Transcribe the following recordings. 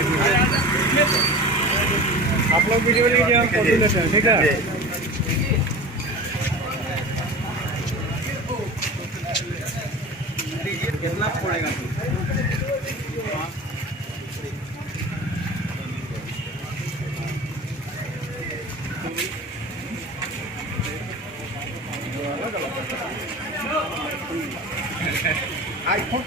आप लोग वीडियो लीजिए, हम फोटो लेते हैं, ठीक है। कितना पड़ेगा? आईफोन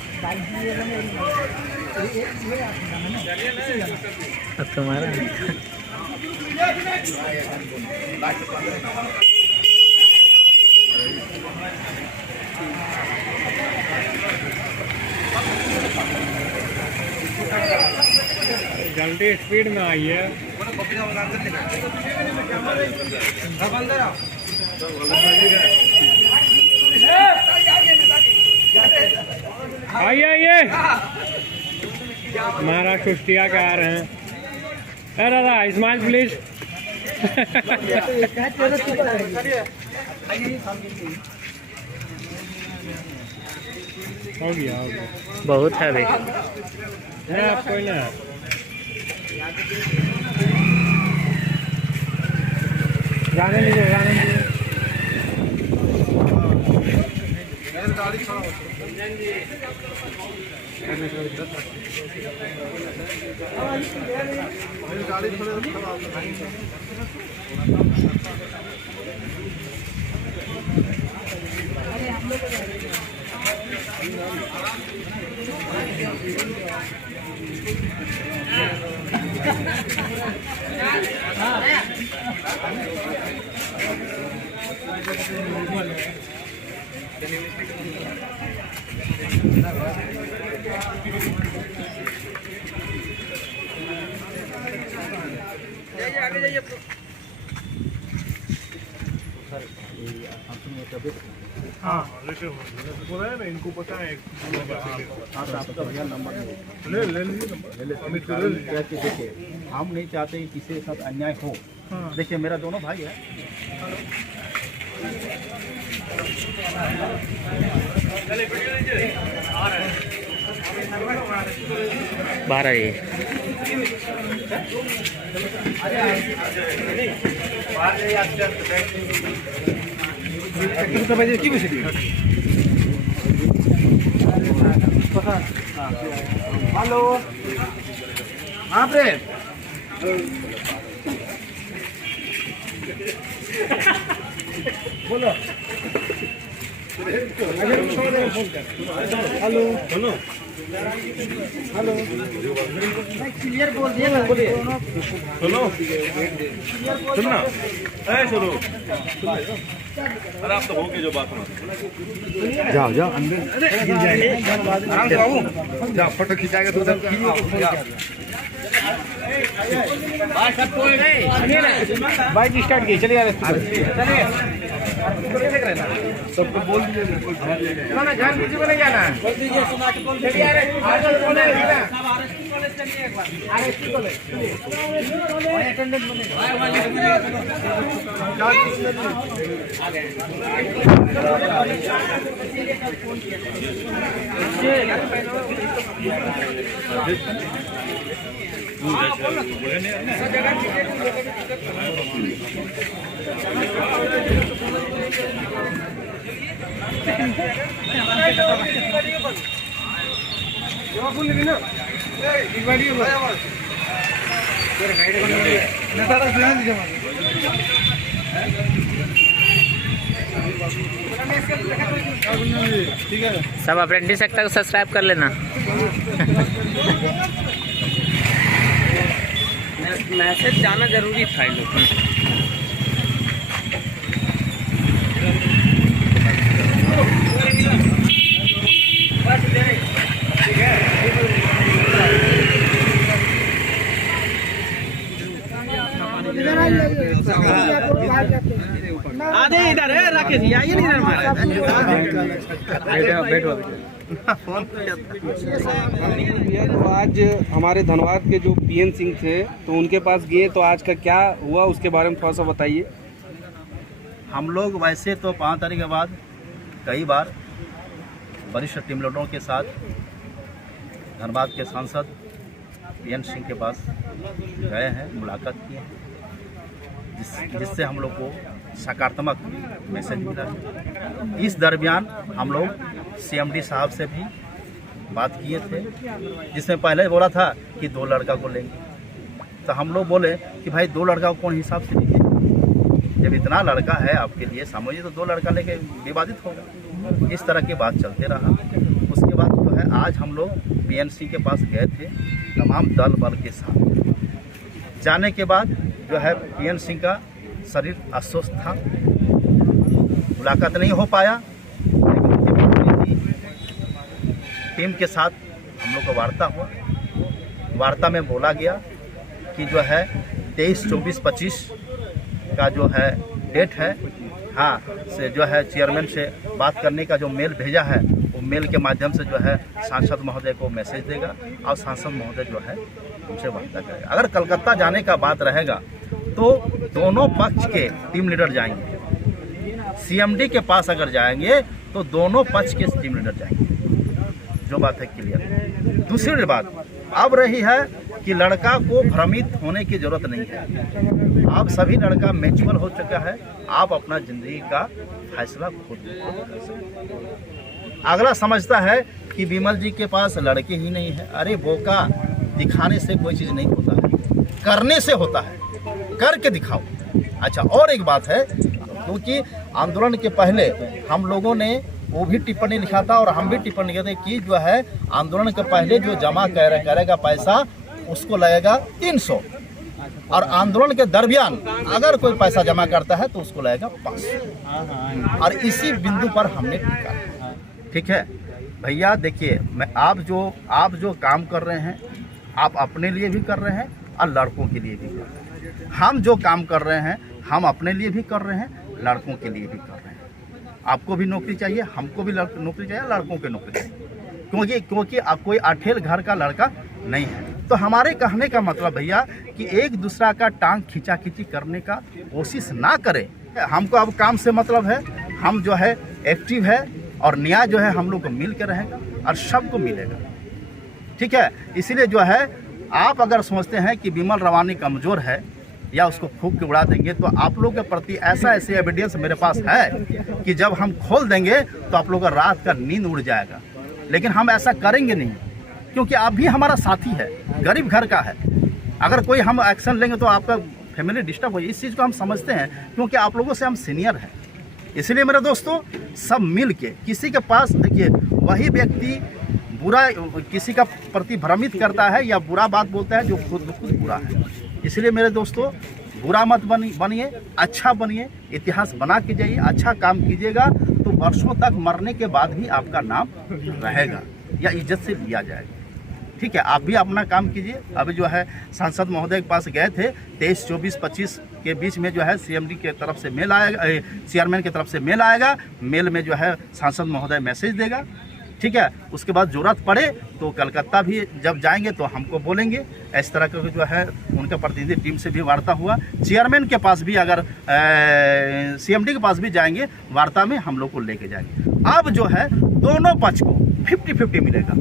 तुम्हारा जल्दी स्पीड में आई है। आइए आइए, हमारा कुश्तिया का आ रहे हैं। अरे दादा स्माइल प्लीज। हो गया बहुत है अभी। आपको ना जाने लीजिए, जाने लीजिए। आगे जाइए। हाँ बोला है ना, इनको पता है। आपका भैया नंबर ले लीजिए। देखिए, हम नहीं चाहते कि किसी के साथ अन्याय हो। देखिए मेरा दोनों भाई है। बाहर आइए। हेलो, हाँ प्रेम, बोलो। हेलो हेलो हेलो, क्लियर बोल दिए ना, बोलिए। सुनो सुनना, सुनो। अरे आप तो हो गए जो बात सुना। जाओ जाओ अंदर, आराम से बाबू, जाओ फोटो खिंचाएगा तो उधर बाइक स्टार्ट की, चलिए चलिए। सबको बोल दीजिए। ना घर किसी को नहीं जाना है। सब अप्रेंटिस सेक्टर को सब्सक्राइब कर लेना। मैसेज जाना जरूरी था इन लोग। आधे इधर है, राकेश जी आइए नहीं तो आज हमारे धनबाद के जो पीएन सिंह थे तो उनके पास गए, तो आज का क्या हुआ उसके बारे में थोड़ा सा बताइए। हम लोग वैसे तो 5 तारीख के बाद कई बार वरिष्ठ टीम लीडरों के साथ धनबाद के सांसद पीएन सिंह के पास गए हैं, मुलाकात किए हैं, जिससे हम लोग को सकारात्मक मैसेज मिला है। इस दरमियान हम लोग सीएमडी साहब से भी बात किए थे, जिसमें पहले बोला था कि 2 लड़का को लेंगे, तो हम लोग बोले कि भाई 2 लड़का को कौन हिसाब से लीजिए, जब इतना लड़का है आपके लिए समझिए तो 2 लड़का लेके विवादित होगा। इस तरह की बात चलते रहा। उसके बाद जो है आज हम लोग पीएन सिंह के पास गए थे तमाम दल बल के साथ। जाने के बाद जो है पीएन सिंह का शरीर अस्वस्थ था, मुलाकात नहीं हो पाया, लेकिन टीम के साथ हम लोग का वार्ता हुआ। वार्ता में बोला गया कि जो है 23, 24, 25 का जो है डेट है, हाँ से जो है चेयरमैन से बात करने का जो मेल भेजा है, वो मेल के माध्यम से जो है सांसद महोदय को मैसेज देगा और सांसद महोदय जो है उनसे वार्ता करेगा। अगर कलकत्ता जाने का बात रहेगा तो दोनों पक्ष के टीम लीडर जाएंगे। सीएमडी के पास अगर जाएंगे तो दोनों पक्ष के टीम लीडर जाएंगे, जो बात है क्लियर। दूसरी बात अब रही है कि लड़का को भ्रमित होने की जरूरत नहीं है। आप सभी लड़का मैच्योर हो चुका है, आप अपना जिंदगी का फैसला खुद कर सकते हैं। अगला समझता है कि विमल जी के पास लड़के ही नहीं है। अरे बोका, दिखाने से कोई चीज़ नहीं होता है, करने से होता है, करके दिखाओ। अच्छा, और एक बात है, क्योंकि आंदोलन के पहले हम लोगों ने वो भी टिप्पणी लिखा था और हम भी टिप्पणी लिखे थे कि जो है आंदोलन के पहले जो जमा करेगा पैसा उसको लगेगा 300, और आंदोलन के दरमियान अगर कोई पैसा जमा करता है तो उसको लगेगा 500, और इसी बिंदु पर हमने टिका। ठीक है भैया, देखिए आप जो काम कर रहे हैं आप अपने लिए भी कर रहे हैं और लड़कों के लिए भी कर रहे हैं। हम जो काम कर रहे हैं हम अपने लिए भी कर रहे हैं, लड़कों के लिए भी कर रहे हैं। आपको भी नौकरी चाहिए, हमको भी नौकरी चाहिए, लड़कों को नौकरी चाहिए, क्योंकि आप कोई अठेल घर का लड़का नहीं है। तो हमारे कहने का मतलब भैया कि एक दूसरा का टांग खींचा-खींची करने का कोशिश ना करें। हमको अब काम से मतलब है, हम जो है एक्टिव है और न्याय जो है हम लोग को मिल के रहेगा और सबको मिलेगा। ठीक है, इसलिए जो है आप अगर सोचते हैं कि विमल रवानी कमज़ोर है या उसको फूंक के उड़ा देंगे, तो आप लोग के प्रति ऐसे एविडेंस मेरे पास है कि जब हम खोल देंगे तो आप लोग का रात का नींद उड़ जाएगा। लेकिन हम ऐसा करेंगे नहीं, क्योंकि आप भी हमारा साथी है, गरीब घर का है। अगर कोई हम एक्शन लेंगे तो आपका फैमिली डिस्टर्ब हो जाए, इस चीज़ को हम समझते हैं, क्योंकि आप लोगों से हम सीनियर हैं। इसलिए मेरे दोस्तों सब मिल के, किसी के पास देखिए वही व्यक्ति बुरा किसी का प्रति भ्रमित करता है या बुरा बात बोलता है जो खुद बुरा है। इसलिए मेरे दोस्तों बुरा मत बनिए, अच्छा बनिए, इतिहास बना के जाइए, अच्छा काम कीजिएगा तो वर्षों तक मरने के बाद भी आपका नाम रहेगा या इज्जत से लिया जाएगा। ठीक है, आप भी अपना काम कीजिए। अभी जो है सांसद महोदय के पास गए थे, 23, 24, 25 के बीच में जो है सीएमडी के तरफ से मेल आएगा, चेयरमैन की तरफ से मेल आएगा। मेल में जो है सांसद महोदय मैसेज देगा। ठीक है, उसके बाद ज़रूरत पड़े तो कलकत्ता भी जब जाएंगे तो हमको बोलेंगे। इस तरह का जो है उनके प्रतिनिधि टीम से भी वार्ता हुआ। चेयरमैन के पास भी अगर सीएमडी के पास भी जाएंगे, वार्ता में हम लोग को लेके जाएंगे। अब जो है दोनों पक्ष को 50-50 मिलेगा।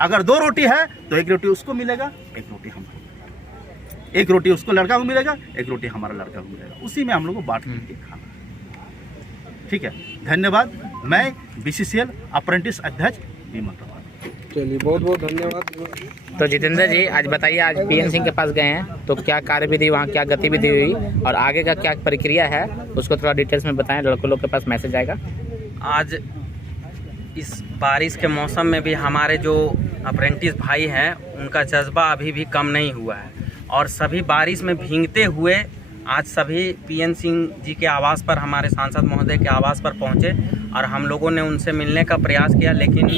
अगर 2 रोटी है तो 1 रोटी उसको मिलेगा, 1 रोटी हमको, 1 रोटी उसको लड़का को मिलेगा, 1 रोटी हमारा लड़का को मिलेगा। उसी में हम लोग को बांट के खाना। ठीक है, धन्यवाद। मैं बीसीसीएल अप्रेंटिस अध्यक्ष विमल रवानी। चलिए, बहुत बहुत धन्यवाद। तो जितेंद्र जी आज बताइए, आज पीएन सिंह के पास गए हैं तो क्या कार्यविधि, वहाँ क्या गतिविधि हुई और आगे का क्या प्रक्रिया है उसको थोड़ा डिटेल्स में बताएं। लड़कों लोग के पास मैसेज आएगा। आज इस बारिश के मौसम में भी हमारे जो अप्रेंटिस भाई हैं उनका जज्बा अभी भी कम नहीं हुआ है और सभी बारिश में भीगते हुए आज सभी पीएन सिंह जी के आवास पर, हमारे सांसद महोदय के आवास पर पहुंचे और हम लोगों ने उनसे मिलने का प्रयास किया, लेकिन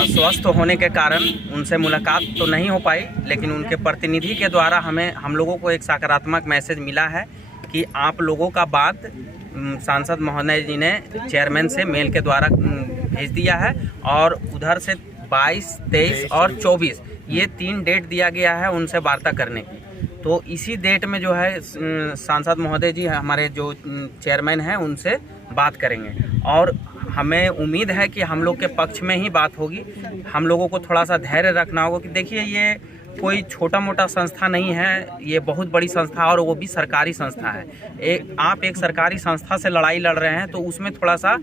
अस्वस्थ होने के कारण उनसे मुलाकात तो नहीं हो पाई। लेकिन उनके प्रतिनिधि के द्वारा हम लोगों को एक सकारात्मक मैसेज मिला है कि आप लोगों का बात सांसद महोदय जी ने चेयरमैन से मेल के द्वारा भेज दिया है और उधर से 22, 23 और 24 ये 3 डेट दिया गया है उनसे वार्ता करने की। तो इसी डेट में जो है सांसद महोदय जी हमारे जो चेयरमैन हैं उनसे बात करेंगे और हमें उम्मीद है कि हम लोग के पक्ष में ही बात होगी। हम लोगों को थोड़ा सा धैर्य रखना होगा कि देखिए ये कोई छोटा मोटा संस्था नहीं है, ये बहुत बड़ी संस्था और वो भी सरकारी संस्था है। आप एक सरकारी संस्था से लड़ाई लड़ रहे हैं तो उसमें थोड़ा सा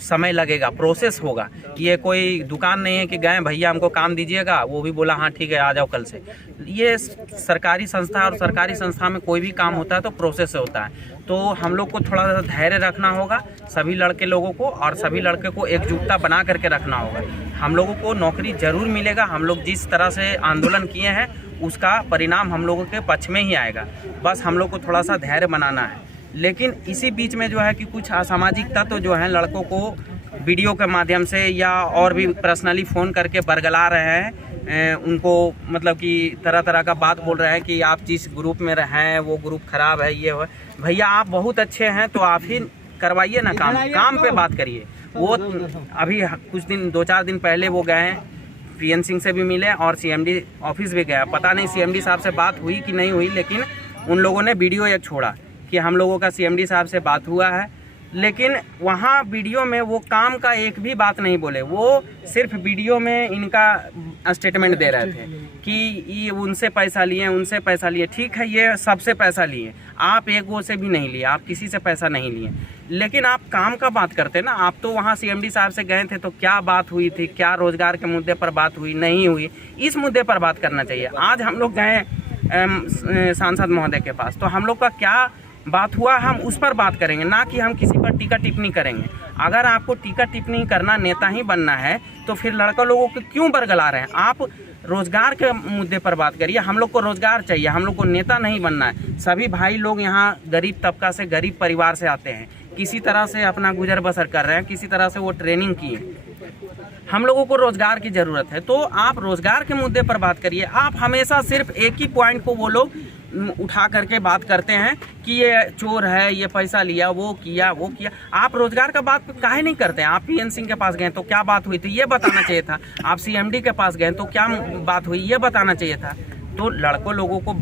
समय लगेगा, प्रोसेस होगा। ये कोई दुकान नहीं है कि गए भैया हमको काम दीजिएगा, वो भी बोला हाँ ठीक है आ जाओ कल से। ये सरकारी संस्था और सरकारी संस्था में कोई भी काम होता है तो प्रोसेस से होता है। तो हम लोग को थोड़ा सा धैर्य रखना होगा, सभी लड़के लोगों को, और सभी लड़के को एकजुटता बना करके रखना होगा। हम लोगों को नौकरी जरूर मिलेगा। हम लोग जिस तरह से आंदोलन किए हैं उसका परिणाम हम लोगों के पक्ष में ही आएगा। बस हम लोग को थोड़ा सा धैर्य बनाना है। लेकिन इसी बीच में जो है कि कुछ असामाजिक तत्व जो हैं लड़कों को वीडियो के माध्यम से या और भी पर्सनली फ़ोन करके बरगला रहे हैं, उनको मतलब कि तरह तरह का बात बोल रहे हैं कि आप जिस ग्रुप में हैं वो ग्रुप खराब है, ये है। भैया आप बहुत अच्छे हैं तो आप ही करवाइए ना काम पे बात करिए। वो अभी कुछ दिन 2-4 दिन पहले वो गए पीएन सिंह से भी मिले और सीएमडी ऑफिस भी गया। पता नहीं सीएमडी साहब से बात हुई कि नहीं हुई, लेकिन उन लोगों ने वीडियो एक छोड़ा कि हम लोगों का सीएमडी साहब से बात हुआ है। लेकिन वहाँ वीडियो में वो काम का एक भी बात नहीं बोले। वो सिर्फ वीडियो में इनका स्टेटमेंट दे रहे थे कि ये उनसे पैसा लिए, उनसे पैसा लिए। ठीक है, ये सबसे पैसा लिए, आप एक वो से भी नहीं लिए, आप किसी से पैसा नहीं लिए। लेकिन आप काम का बात करते ना। आप तो वहाँ सीएमडी साहब से गए थे तो क्या बात हुई थी, क्या रोजगार के मुद्दे पर बात हुई, नहीं हुई, इस मुद्दे पर बात करना चाहिए। आज हम लोग गए सांसद महोदय के पास तो हम लोग का क्या बात हुआ हम उस पर बात करेंगे, ना कि हम किसी पर टीका टिप्पणी करेंगे। अगर आपको टीका टिप्पणी करना, नेता ही बनना है तो फिर लड़का लोगों को क्यों बरगला रहे हैं? आप रोजगार के मुद्दे पर बात करिए। हम लोग को रोजगार चाहिए, हम लोग को नेता नहीं बनना है। सभी भाई लोग यहाँ गरीब तबका से, गरीब परिवार से आते हैं, किसी तरह से अपना गुजर बसर कर रहे हैं, किसी तरह से वो ट्रेनिंग किए। हम लोगों को रोजगार की ज़रूरत है तो आप रोजगार के मुद्दे पर बात करिए। आप हमेशा सिर्फ एक ही पॉइंट को वो लोग उठा करके बात करते हैं कि ये चोर है, ये पैसा लिया, वो किया, वो किया। आप रोजगार का बात काहे नहीं करते हैं? आप पीएन सिंह के पास गए तो क्या बात हुई थी ये बताना चाहिए था। आप सीएमडी के पास गए तो क्या बात हुई ये बताना चाहिए था। तो लड़कों लोगों को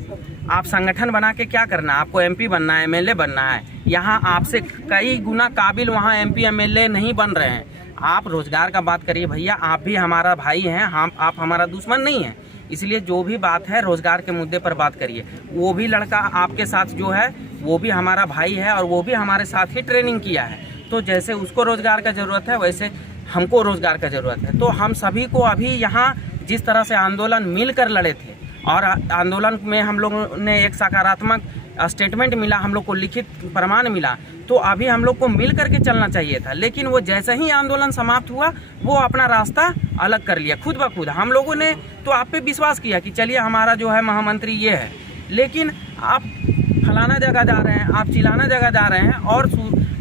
आप संगठन बना के क्या करना है? आपको एमपी बनना है, एमएलए बनना है। यहाँ आपसे कई गुना काबिल वहाँ एमपी एमएलए नहीं बन रहे हैं। आप रोजगार का बात करिए भैया, आप भी हमारा भाई हैं, आप हमारा दुश्मन नहीं है। इसलिए जो भी बात है रोजगार के मुद्दे पर बात करिए। वो भी लड़का आपके साथ जो है वो भी हमारा भाई है और वो भी हमारे साथ ही ट्रेनिंग किया है। तो जैसे उसको रोजगार का ज़रूरत है वैसे हमको रोजगार का ज़रूरत है। तो हम सभी को अभी यहाँ जिस तरह से आंदोलन मिलकर लड़े थे और आंदोलन में हम लोगों ने एक सकारात्मक स्टेटमेंट मिला, हम लोग को लिखित प्रमाण मिला, तो अभी हम लोग को मिल करके चलना चाहिए था। लेकिन वो जैसे ही आंदोलन समाप्त हुआ वो अपना रास्ता अलग कर लिया खुद ब खुद। हम लोगों ने तो आप पे विश्वास किया कि चलिए हमारा जो है महामंत्री ये है, लेकिन आप फलाना जगह जा रहे हैं, आप चिलाना जगह जा रहे हैं और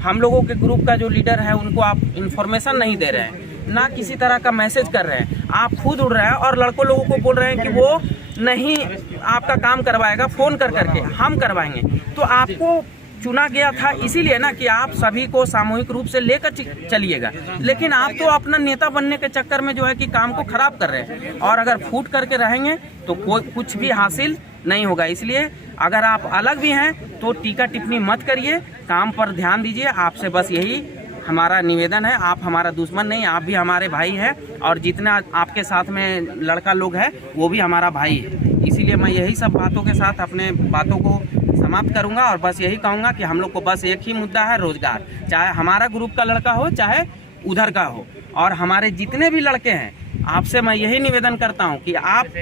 हम लोगों के ग्रुप का जो लीडर है उनको आप इन्फॉर्मेशन नहीं दे रहे हैं, ना किसी तरह का मैसेज कर रहे हैं। आप खुद उड़ रहे हैं और लड़कों लोगों को बोल रहे हैं कि वो नहीं आपका काम करवाएगा, फ़ोन कर करके हम करवाएंगे। तो आपको चुना गया था इसीलिए ना कि आप सभी को सामूहिक रूप से लेकर चलिएगा। लेकिन आप तो अपना नेता बनने के चक्कर में जो है कि काम को खराब कर रहे हैं, और अगर फूट करके रहेंगे तो कोई कुछ भी हासिल नहीं होगा। इसलिए अगर आप अलग भी हैं तो टीका टिप्पणी मत करिए, काम पर ध्यान दीजिए। आपसे बस यही हमारा निवेदन है। आप हमारा दुश्मन नहीं, आप भी हमारे भाई हैं और जितना आपके साथ में लड़का लोग है वो भी हमारा भाई है। इसीलिए मैं यही सब बातों के साथ अपने बातों को समाप्त करूंगा और बस यही कहूंगा कि हम लोग को बस एक ही मुद्दा है, रोजगार। चाहे हमारा ग्रुप का लड़का हो चाहे उधर का हो, और हमारे जितने भी लड़के हैं आपसे मैं यही निवेदन करता हूं कि आप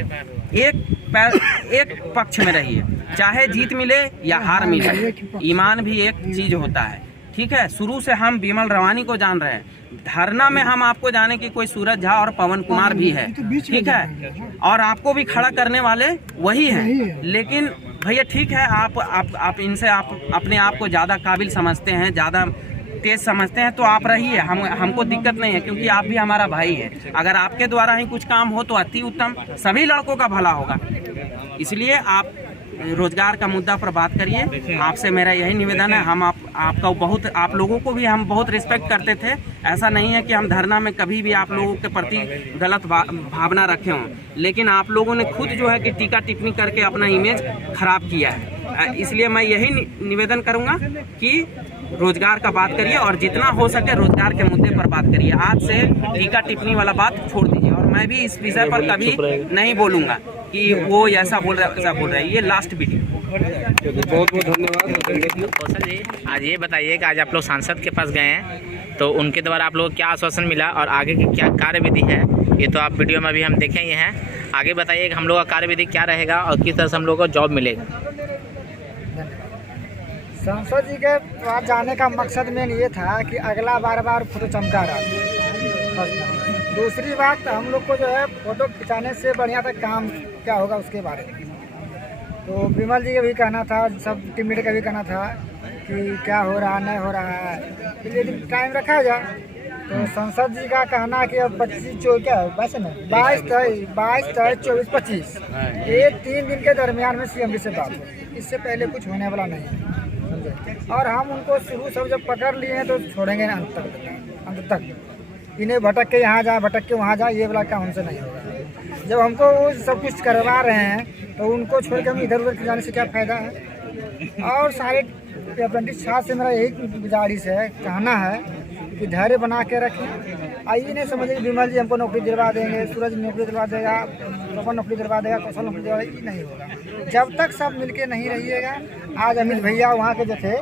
एक पक्ष में रहिए, चाहे जीत मिले या हार मिले। ईमान भी एक चीज होता है, ठीक है। शुरू से हम विमल रवानी को जान रहे हैं, धरना में हम आपको जाने की कोई सूरज झा और पवन कुमार भी है, ठीक है, और आपको भी खड़ा करने वाले वही हैं। लेकिन भैया ठीक है, आप इनसे आप अपने आप को ज़्यादा काबिल समझते हैं, ज़्यादा तेज समझते हैं तो आप रहिए, हमको दिक्कत नहीं है, क्योंकि आप भी हमारा भाई है। अगर आपके द्वारा ही कुछ काम हो तो अति उत्तम, सभी लड़कों का भला होगा। इसलिए आप रोजगार का मुद्दा पर बात करिए। आपसे मेरा यही निवेदन है। हम आपका बहुत, आप लोगों को भी हम बहुत रिस्पेक्ट करते थे। ऐसा नहीं है कि हम धरना में कभी भी आप लोगों के प्रति गलत भावना रखे हों, लेकिन आप लोगों ने खुद जो है कि टीका टिप्पणी करके अपना इमेज खराब किया है। इसलिए मैं यही निवेदन करूंगा कि रोजगार का बात करिए और जितना हो सके रोजगार के मुद्दे पर बात करिए। आज से टीका टिप्पणी वाला बात छोड़ दीजिए और मैं भी इस विषय पर कभी नहीं बोलूँगा कि वो ऐसा बोल रहा है वैसा बोल रहा है। ये लास्ट वीडियो। बहुत बहुत धन्यवाद। कौशल जी, आज ये बताइए कि आज आप लोग सांसद के पास गए हैं, तो उनके द्वारा आप लोगों को क्या आश्वासन मिला और आगे की क्या कार्यविधि है, ये तो आप वीडियो में अभी हम देखे ही हैं। आगे बताइए कि हम लोग का कार्यविधि क्या रहेगा और किस तरह से हम लोग को जॉब मिलेगा। सांसद जी के पास जाने का मकसद मेन ये था कि अगला बार फोटो चमका रहा था। दूसरी बात, हम लोग को जो है फोटो खिंचाने से बढ़िया था काम क्या होगा उसके बारे में। तो विमल जी का भी कहना था, सब टीम लीडर का भी कहना था कि क्या हो रहा नहीं हो रहा है, यदि टाइम रखा जाए। तो संसद जी का कहना कि अब 25 क्या है वैसे ना 22 23 24 25 ये 3 दिन के दरमियान में CMD से बात हो, इससे पहले कुछ होने वाला नहीं है, समझे। और हम उनको शुरू सब जब पकड़ लिए हैं तो छोड़ेंगे अंत तक। इन्हें भटक के यहाँ जाए भटक के वहाँ जाए, ये वाला काम हमसे नहीं होगा। जब हमको वो सब कुछ करवा रहे हैं तो उनको छोड़ के हम इधर उधर जाने से क्या फ़ायदा है। और सारे अप्रेंटिस छात्र से मेरा यही गुजारिश है, कहना है कि धैर्य बना के रखें। आइए नहीं समझिए कि विमल जी हमको नौकरी दिलवा देंगे, सूरज नौकरी दिलवा देगा, पवन नौकरी दिलवा देगा, कौशल नौकरी दिलवा देगा, ये नहीं होगा जब तक सब मिलके नहीं रहिएगा। आज अमित भैया वहाँ के जो थे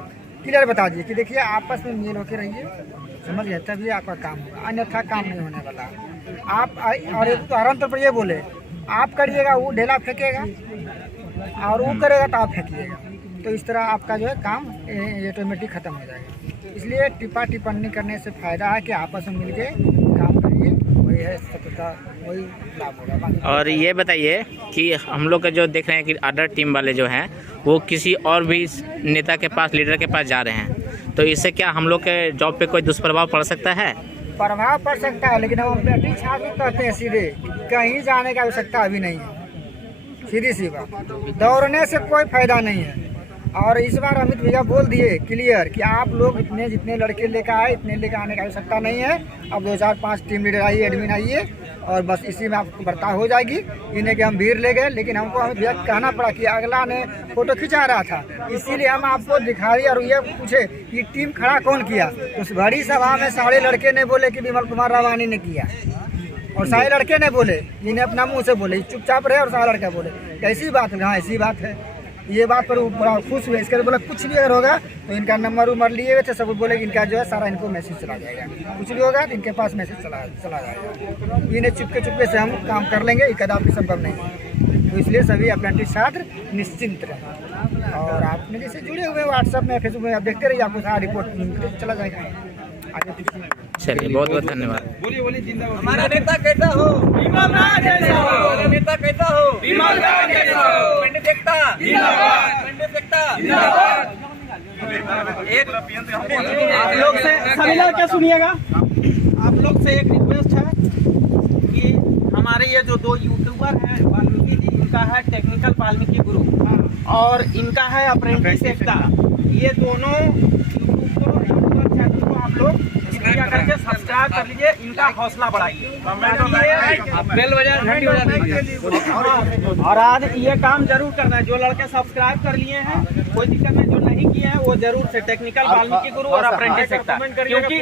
क्लियर बता दिए कि देखिए आपस में मिल होकर रहिए, समझ गए, तभी आपका काम होगा, अन्यथा काम नहीं होने वाला। आप और एक उदाहरण तौर पर ये बोले, आप करिएगा वो ढेला फेंकेगा और वो करेगा तो आप फेंकिएगा, तो इस तरह आपका जो है काम ऑटोमेटिक ख़त्म हो जाएगा। इसलिए टिप्पणी करने से फ़ायदा है कि आपस में मिलके काम करिए, वही है सबका वही लाभ होगा। और ये बताइए कि हम लोग का जो देख रहे हैं कि अदर टीम वाले जो हैं वो किसी और भी नेता के पास, लीडर के पास जा रहे हैं, तो इससे क्या हम लोग के जॉब पे कोई दुष्प्रभाव पड़ सकता है? प्रभाव पड़ सकता है, लेकिन हम अपने छात्र कहते हैं सीधे कहीं जाने की आवश्यकता अभी नहीं है। सीधी सी बात, दौड़ने से कोई फायदा नहीं है। और इस बार अमित भैया बोल दिए क्लियर कि आप लोग इतने जितने लड़के लेकर आए इतने लेकर आने की आवश्यकता नहीं है। अब 2 4 5 टीम लीडर आइए, एडमिन आइए और बस इसी में आपको बर्ताव हो जाएगी। इन्हें कि हम भीड़ ले गए, लेकिन हमको अमित भैया कहना पड़ा कि अगला ने फोटो खिंचा रहा था, इसीलिए हम आपको दिखाई और ये पूछे कि टीम खड़ा कौन किया। उस बड़ी सभा में सारे लड़के ने बोले कि विमल कुमार रावानी ने किया, और सारे लड़के ने बोले, जिन्हें अपना मुँह से बोले, चुपचाप रहे और सारे लड़के बोले कैसी बात है। हाँ ऐसी बात है, ये बात पर वो बड़ा खुश हुए। इसके बोला कुछ भी अगर होगा तो इनका नंबर लिए हुए थे, सब बोले कि इनका जो है सारा इनको मैसेज चला जाएगा, कुछ भी होगा तो इनके पास मैसेज चला जाएगा। इन्हें चुपके से हम काम कर लेंगे, ये कदापि संभव नहीं है। तो इसलिए सभी अप्रेंटिस छात्र निश्चिंत रहें। और आपने जैसे जुड़े हुए व्हाट्सएप में, फेसबुक में, आप देखते रहिए, आपको सारा रिपोर्ट चला जाएगा आगे। चलिए बहुत बहुत धन्यवाद। बोलिए जिंदाबाद। हमारा नेता कैसा हो? विमल राज जैसा हो। हमारा नेता कैसा हो? विमल राज जैसा हो। पंडित एकता जिंदाबाद। पंडित एकता जिंदाबाद। एक आप लोग से सभी लड़के सुनिएगा, आप लोग से एक रिक्वेस्ट है कि हमारे ये जो 2 यूट्यूबर हैं, वाल्मीकि जी, इनका है टेक्निकल वाल्मीकि गुरु और इनका है अप्रेंटिस एकता। ये दोनों यूट्यूब चैनल को आप लोग कृपया करके सब्सक्राइब कर लीजिए, इनका हौसला बढ़ाइए, बेल बजा घंटी बजा दीजिए। और आज ये काम जरूर करना है, जो लड़के सब्सक्राइब कर लिए हैं कोई दिक्कत नहीं, जो नहीं किए हैं वो जरूर से टेक्निकल वाल्मीकि गुरु और अप्रेंटिस एकता, क्योंकि